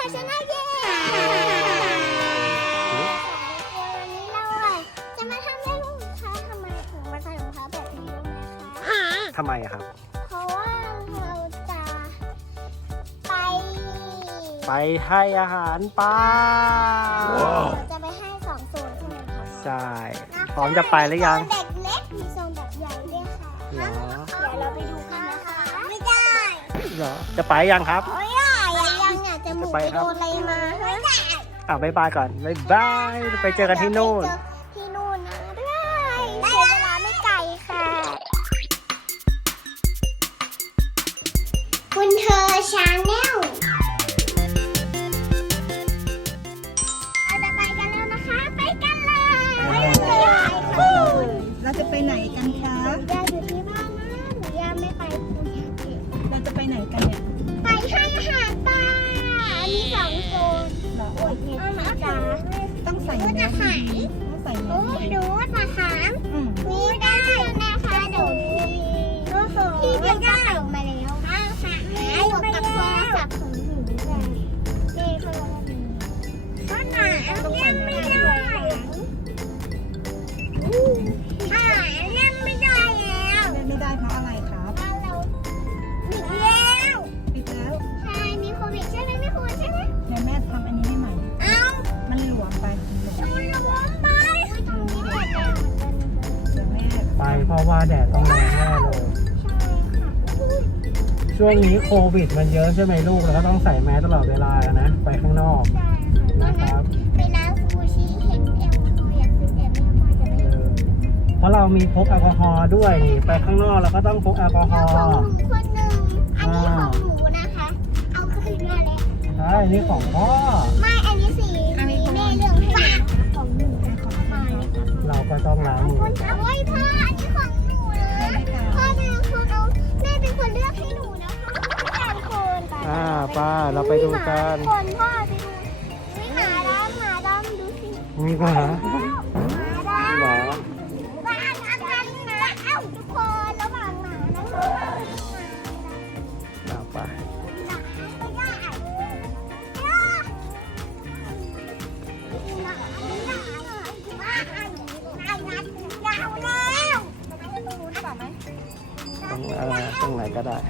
ค่ะชนะเย้วันนี้เราอะจะมาทำได้รองเท้าทำไมถึงมาใส่รองเท้าแบบนี้รู้ไหมคะ ทำไมอะครับ เพราะว่าเราจะไปไปให้อาหารปลาเราจะไปให้สองโซนใช่ไหมคะใช่พร้อมจะไปหรือยัง โซนเด็กเล็กมีโซนแบบใหญ่ด้วยค่ะเหรอ เดี๋ยวเราไปดูกันนะคะ ไม่ได้ เหรอ จะไปยังครับไม่ได้ยั ไปไปครับ โดนอะไรมาไม่ได้อะบายบายก่อนบายบายไปเจอกันที่นู่นเจอที่นู่นนะได้ใช้เวลาไม่ไกลค่ะ คุณเธอชาแนลเราจะไปกันแล้วนะคะ ไปกันเลยไปเลยค่ะคุณเราจะไปไหนกันคะย่าอยู่ที่บ้านนะหนูย่าไม่ไปภูเก็ตเราจะไปไหนกันเนี่ย ไปให้อาหารปลา มีสองโซนเราโอ้ยนี่จ๋าต้องใส่ก็แมจะสขายต้องใส่แมโอ้ยดูจะขามอืม มี แดดต้องแรงแน่เลย ช่วงนี้โควิดมันเยอะใช่ไหมลูกแล้วก็ต้องใส่แมสตลอดเวลานะ ไปข้างนอกใช่ค่ะนะครับไปร้านซูชิเห็นเอ็มพออยากซื้อแต่ไม่พอจะไม่เออเพราะเรามีพกแอลกอฮอล์ด้วยนี่ไปข้างนอกเราก็ต้องพกแอลกอฮอเอาล์ของหนูคนหนึ่งอันนี้ของหนูนะคะ เอาคืนมาแล้วใช่นี่ของพ่อไม่อันนี้สีนี้แม่เลือกให้หนูของหนูของมาเลยค่ะเราก็ต้องล้างมือคุณโอ้ยพ่อ เป็นคนเลือกให้หนูนะคะการคนไปอ่าป้าเราไปดูกัน คนพ่อไปดูวิหมาดำหมาดำดูสิมีหมา ห ก็ได้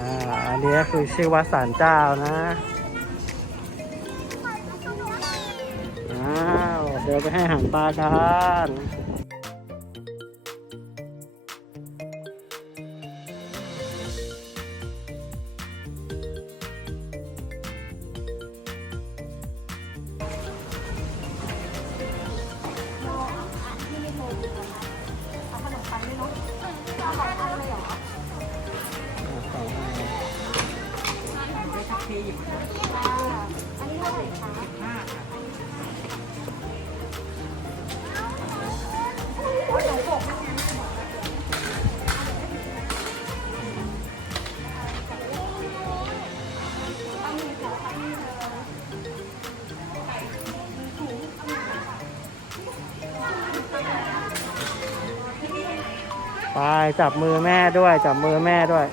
อ่าอันนี้คือชื่อว่าศาลเจ้านะอ้าวเดินไปให้อาหารปลากัน ไปจับมือแม่ด้วย จับมือแม่ด้วย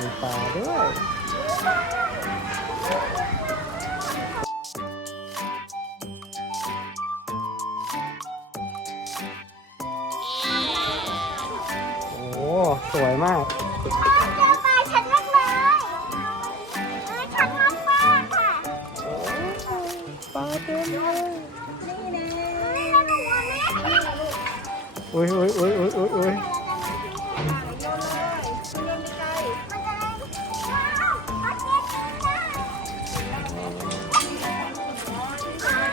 มีปลาด้วย โอ้ สวยมาก อุ้ยอุ้ยอุ้ยอุ้ยอุ้ยอุ้ยว้าวปลาเก็ตนะอ้าว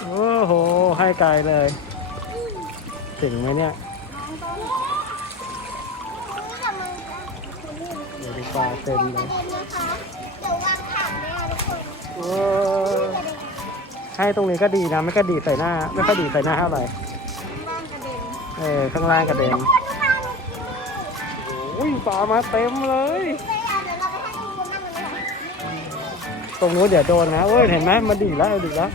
โอ้โห ให้ไกลเลย ถึงไหมเนี่ย ปลาเต็มเลยโอ้ให้ตรงนี้ก็ดีนะ ไม่กระดีใส่หน้า ไม่ค่อยดีใส่หน้าเท่าไหร่เออข้างล่างกระเด็นโอ้ยปลามาเต็มเลย ตรงนู้นเดี๋ยวโดนนะเอ้ยเห็นไหมมันดีแล้วดีแล้ว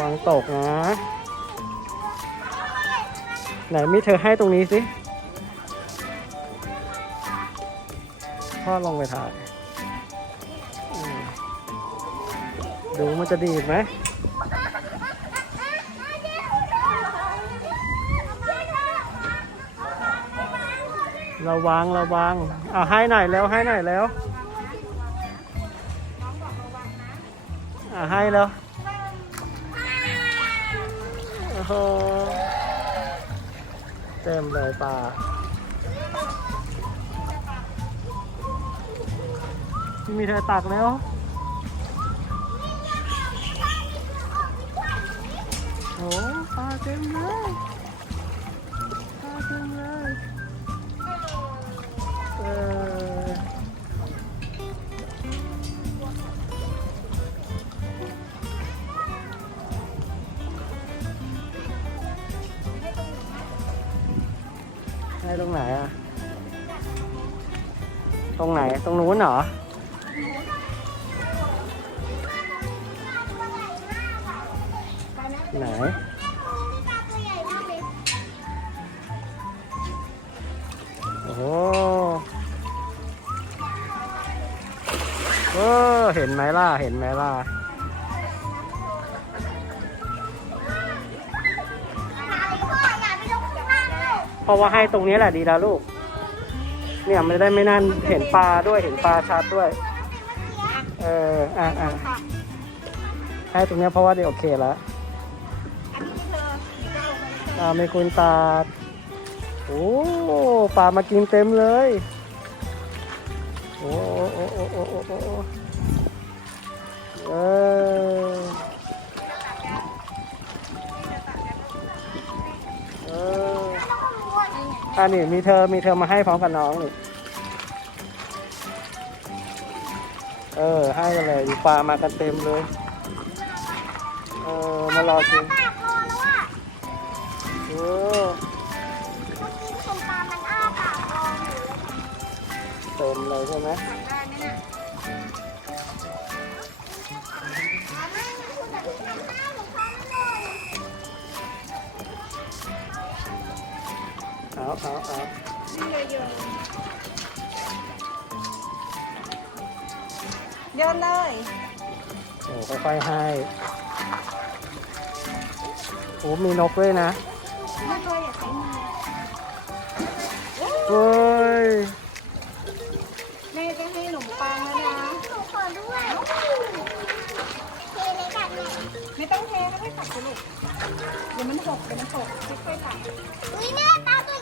วางตกนะ ไหนมีเธอให้ตรงนี้สิพ่อลงไปถ่าย ดูมันจะดีดไหมระวังระวังเอาให้หน่อยแล้วให้หน่อยแล้วอ่าให้แล้ว โหเต็มเลยปลาที่มีเธอตักแล้วโอ้ปลาเต็มเลยปลาเต็มเลยเออ ตรงไหนอะตรงไหน ตรงนู้นเหรอ ไหน โอ้โหเออเห็นไหมล่ะ เห็นไหมล่ะ เพราะว่าให้ตรงนี้แหละดีแล้วลูก เนี่ยมันได้ไม่นั่นเห็นปลาด้วยเห็นปลาชัดด้วย เอออะอะให้ตรงนี้เพราะว่าเดี๋ยวโอเคแล้ว อ่าไม่คุณตาโอ้ปลามากินเต็มเลย โอ้โอ้โอ้โอ้โอ้โอ้ นนี้มีเธอมีเธอมาให้พร้อมกับน้องนี่เออ ให้กันเลยปลามากันเต็มเลย เออ มารอกินเออเต็มเลยใช่ไหม เอาเอาเอาโยนเลยโอ้ค่อยๆให้โอ้มีนกด้วยนะไม่เคยอยากใช้มือเฮ้ยแม่จะให้ขนมปังแล้วนะไม่ต้องเทไม่ต้องตักสิลูกเดี๋ยวมันหกเดี๋ยวมันหกค่อยๆตัก อุ้ยแม่ปลาตัว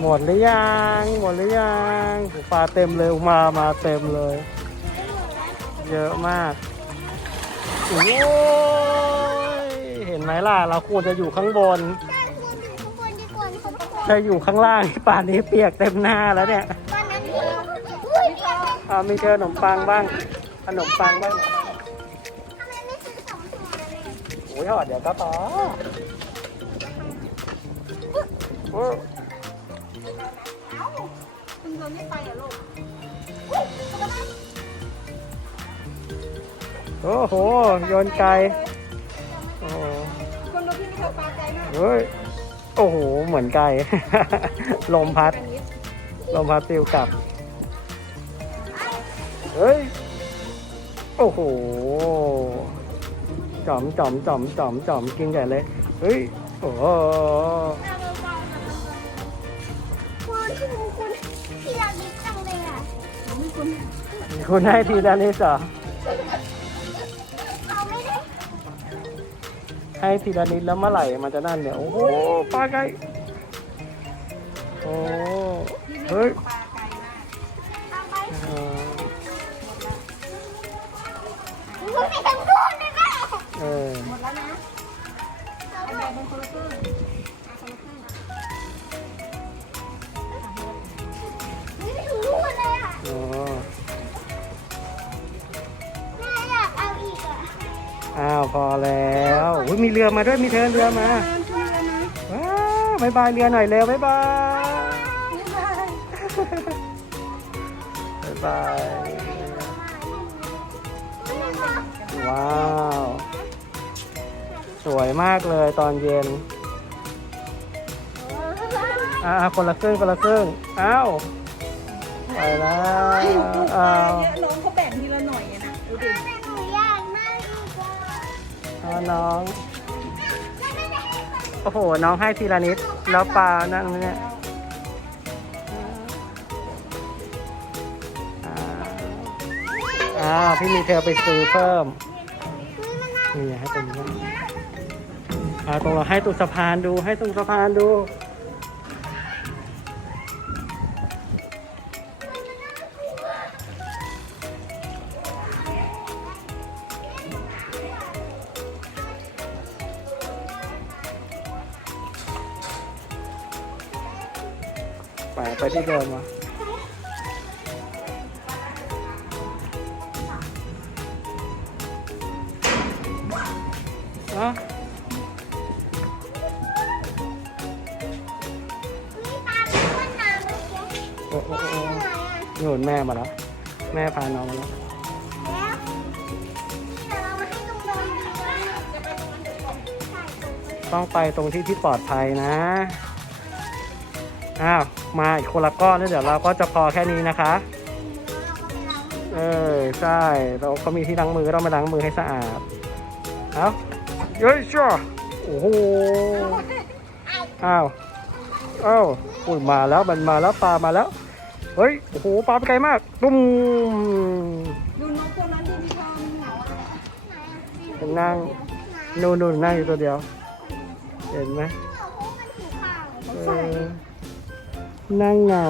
หมดหรือยัง หมดหรือยังปลาเต็มเลยมามาเต็มเลย เยอะมากโอ้ยเห็นไหมล่ะ เราควรจะอยู่ข้างบน เขาบอกว่าจะอยู่ข้างล่างป่านนี้เปียกเต็มหน้าแล้วเนี่ยตอนนั้นคืออุ้ยเดี๋ยวอ่ามีเจอขนมปังบ้าง ขนมปังบ้างทำไมไม่ซื้อสองตัวเลยโอ้ยหอดเดี๋ยวก็พอโอ้คุณโดนไม่ไปเหรอลูกโอ้โห โยนไกล โอ้โหคนดูพี่ไม่เคยปลาใจมากเฮ้ย โอ้โห เหมือนไก่ ลมพัดอันนี้ลมพัดติวกลับ เฮ้ย โอ้โห จอมจอมจอมจอมจอมกินใหญ่เลย เฮ้ย โอ้โหคุณคุณที่เรายึดจังเลยอะคุณให้ทีละนิดเหรอ ให้ทีละนิดแล้วเมื่อไหร่มันจะนั่นเนี่ยโอ้โหปลาไก่โอ้เฮ้ยเออคุณไปทั้งตู้เลยนะหมดแล้วนะเอาไปเป็นคละครึ่เอาคนละครึ่นี่ไม่ถึงลูกเลยอะโอ้ม่อยากเอาอีกอะอาพอแล้ว มีเรือมาด้วยมีเธอเรือมาน้ำช่วยแล้วนะว้าวบายบายเรือหน่อยเร็วบายบายบายบายว้าว สวยมากเลยตอนเย็นอ่าคนละครึ่งคนละครึ่งอ้าวไปแล้วอ้าวเยอะน้องเขาแบ่งทีละหน่อยไงนะดูดิแม่หนูอยากนั่งอีกอะเอาน้อง โอ้โห น้องให้ทีละนิด แล้วปลานั่งเนี่ยอ่าอ้าวพี่มีเธอไปซื้อเพิ่ม นี่ให้ตรงนี้อ่าตรงเราให้ตรงสะพานดู ให้ตรงสะพานดู ไปไปที่เดิมมะเาะโอ้โหโอ้โยนแม่มาแล้ว แม่พาน้องมาแล้วต้องไปตรงที่ที่ปลอดภัยนะ อ้าวมาอีกคนละก้อนแล้วเดี๋ยวเราก็จะพอแค่นี้นะคะ เออใช่เราก็มีที่ล้างมือก็ต้องไปล้างมือให้สะอาดเอาเฮ้ยชัวโอ้โหอ้าวอ้าวอุ้ยมาแล้วมันมาแล้วปลามาแล้วเฮ้ยโอ้โหปลาไปไกลมากตุ้มดูนกตัวนั้นที่พี่ทอมเหงาอะนั่งนู่นนู่นนั่งอยู่ตัวเดียว เห็นไหมเออ นั่งเหงา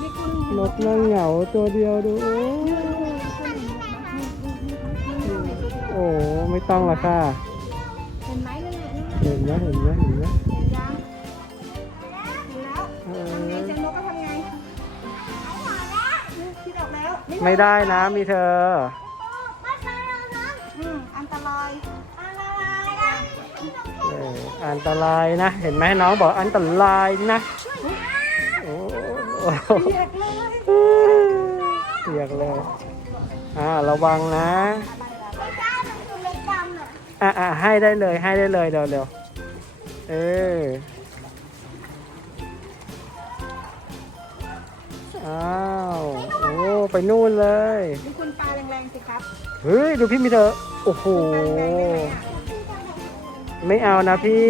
มีคุณนกนั่งเหงาตัวเดียวดู โอ้โหไม่ต้องละค่ะ เห็นไหมนั่นแหละนั่นแหละเห็นไหมเห็นไหมเห็นไหมเห็นยังเห็นแล้วเอทำไงอ เจอนกก็ทำไงคิดออกแล้วนี่ไม่ได้นะมีเธอ อืมอันตรายเอออันตรายนะ เห็นไหมน้องบอกอันตรายนะโอ้โห เปียกเลยเปียกเลยอ่าระวังนะอะอะให้ได้เลยให้ได้เลยเดี๋ยวเดี๋ยวเอออ้าวโอ้ไปนู่นเลยดูคุณปลาแรงๆสิครับเฮ้ยดูพี่มีเธอโอ้โหปลาแรงๆได้ไหมอะไม่เอานะพี่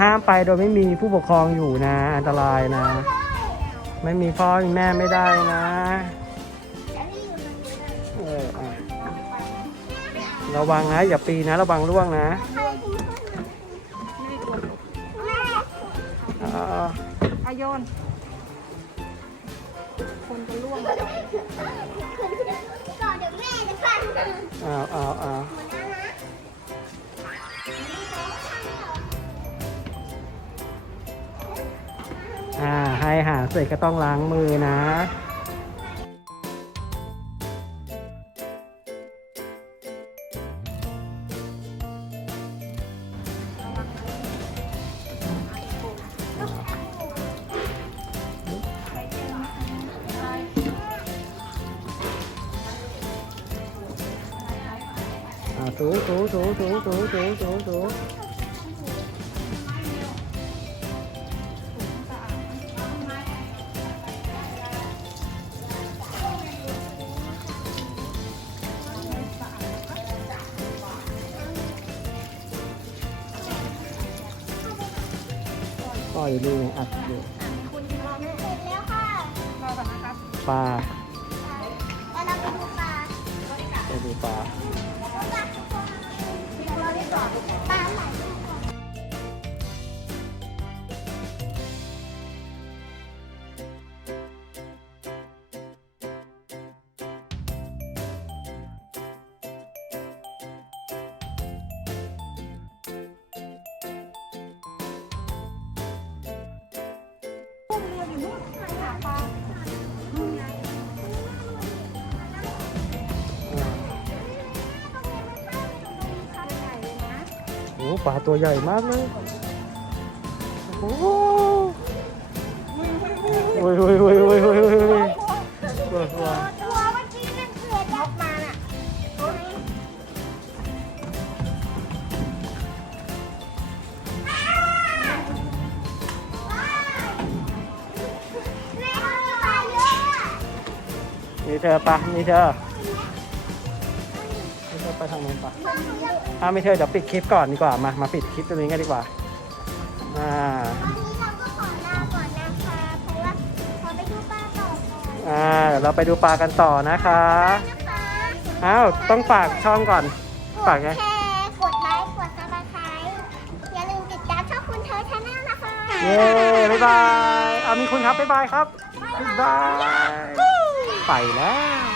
ห้ามไปโดยไม่มีผู้ปกครองอยู่นะ อันตรายนะ ไม่มีพ่อมีแม่ไม่ได้นะเอออะระวังนะ อย่าปีนนะระวังร่วงนะอ่าอายนคนจะล่วงก่อนเดี๋ยวแม่จะฟันหมดอ้าวอ้าวอ้าวแล้วนะอ่าให้ หาเสร็จก็ต้องล้างมือนะ อยู่นี่ไงอัดอยู่คุณรอแม่เสร็จแล้วค่ะรอก่อนนะครับปลาแล้วเราไปดูปลาไปดูปลาปลา โอ้ปลาตัวใหญ่มากเลยโอ้โหโอ้ยโอ้ยโอ้ยโอ้ยโอ้ยโอ้ยโอ้ย เธอปะนี่เธอนี่เธอไปทางนู้นปะถ้าไม่เธอเดี๋ยวปิดคลิปก่อนดีกว่ามามาปิดคลิปตรงนี้กันดีกว่าอ่าตอนนี้เราก็ขอลาก่อนนะคะเพราะว่าขอไปดูปลาต่อก่อนอ่าเดี๋ยวเราไปดูปลากันต่อนะคะนะคะอ้าวต้องฝากช่องก่อนฝากไงกดแชร์กดไลค์กดซับสไครต์อย่าลืมติดตามช่องคุณเธอชาแนลนะคะเย้บ๊ายบายเอามีคุณครับบ๊ายบายครับบ๊ายบาย ไปแล้ว